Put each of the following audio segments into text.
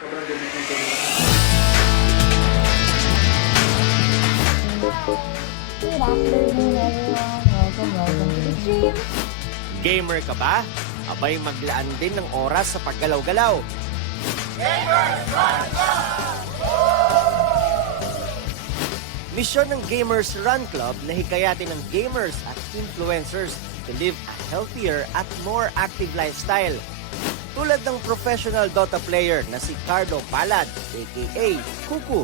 Sobrang dumi. Good afternoon, everyone. Welcome to the stream. Gamer ka ba? Abay maglaan din ng oras sa paggalaw-galaw. Misyon ng Gamers Run Club na hikayatin ng gamers at influencers to live a healthier at more active lifestyle. Tulad ng professional Dota player na si Carlo Palad, aka Kuku.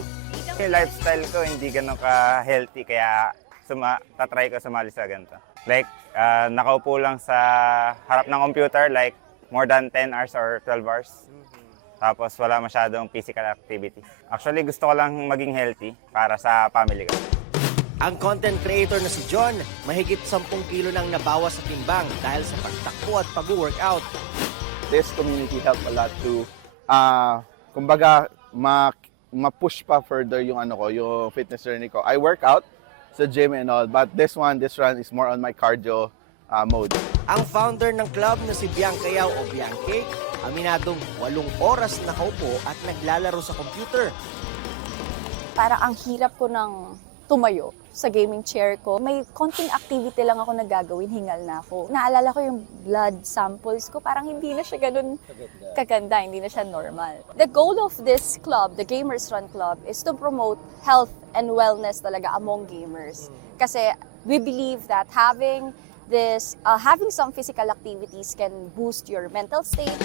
Yung lifestyle ko hindi ganun ka-healthy kaya tatry ko sumali sa ganito. Like, nakaupo lang sa harap ng computer like more than 10 hours or 12 hours. Tapos wala masyadong physical activity. Actually, gusto ko lang maging healthy para sa family ko. Ang content creator na si John, mahigit 10 kilo nang nabawas sa timbang dahil sa pagtakbo at pag-workout. This community helped a lot to, kumbaga, ma-push pa further yung yung fitness journey ko. I work out sa gym and all, but this run is more on my cardio mode. Ang founder ng club na si Bianca Yao o Bianque, aminadong 8 oras nakaupo at naglalaro sa computer. Parang ang hirap ko ng tumayo sa gaming chair ko. May konting activity lang ako nagagawin, hingal na ako. Naalala ko yung blood samples ko, parang hindi na siya ganun kaganda, hindi na siya normal. The goal of this club, the Gamers Run Club, is to promote health and wellness talaga among gamers. Kasi we believe that having some physical activities can boost your mental state.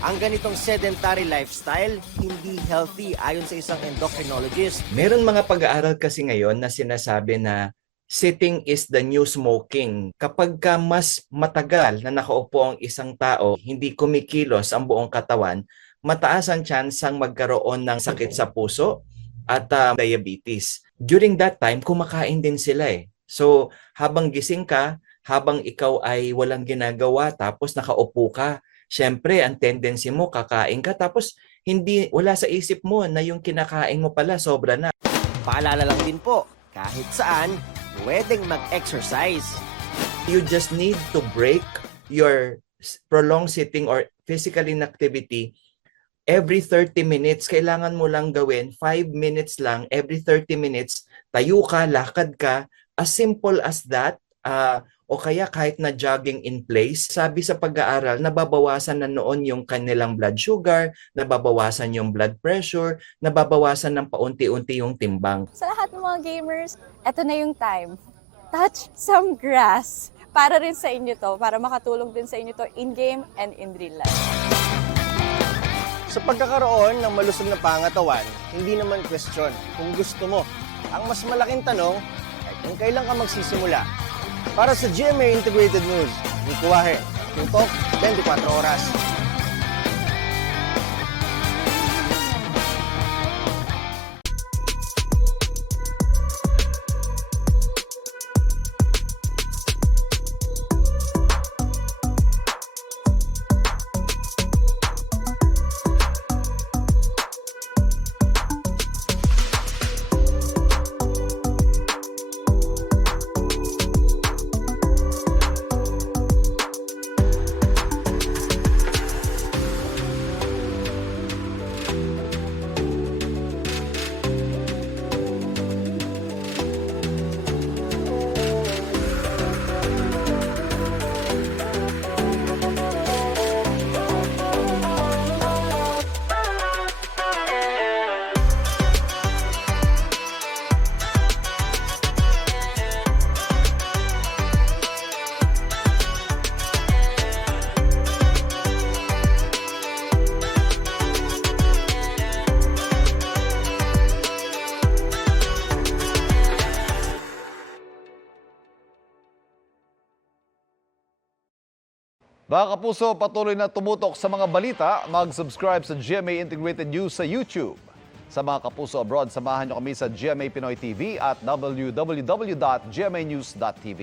Ang ganitong sedentary lifestyle, hindi healthy ayon sa isang endocrinologist. Meron mga pag-aaral kasi ngayon na sinasabi na sitting is the new smoking. Kapag ka mas matagal na nakaupo ang isang tao, hindi kumikilos ang buong katawan, mataas ang tsansang magkaroon ng sakit sa puso at diabetes. During that time, kumakain din sila eh. So, habang gising ka, habang ikaw ay walang ginagawa, tapos nakaupo ka, siyempre, ang tendency mo, kakain ka, tapos wala sa isip mo na yung kinakain mo pala, sobra na. Paalala lang din po, kahit saan, pwedeng mag-exercise. You just need to break your prolonged sitting or physical inactivity every 30 minutes. Kailangan mo lang gawin 5 minutes lang, every 30 minutes, tayo ka, lakad ka, as simple as that. O kaya kahit na jogging in place, sabi sa pag-aaral, nababawasan na noon yung kanilang blood sugar, nababawasan yung blood pressure, nababawasan ng paunti-unti yung timbang. Sa lahat ng mga gamers, eto na yung time. Touch some grass. Para rin sa inyo to, para makatulong din sa inyo to in-game and in real life. Sa pagkakaroon ng malusog na pangatawan, hindi naman question kung gusto mo. Ang mas malaking tanong ay kung kailan ka magsisimula. Para sa GMA Integrated News, Nico Wahe, Tutok, 24 oras. Mga kapuso, patuloy na tumutok sa mga balita. Mag-subscribe sa GMA Integrated News sa YouTube. Sa mga kapuso abroad, samahan niyo kami sa GMA Pinoy TV at www.gmanews.tv.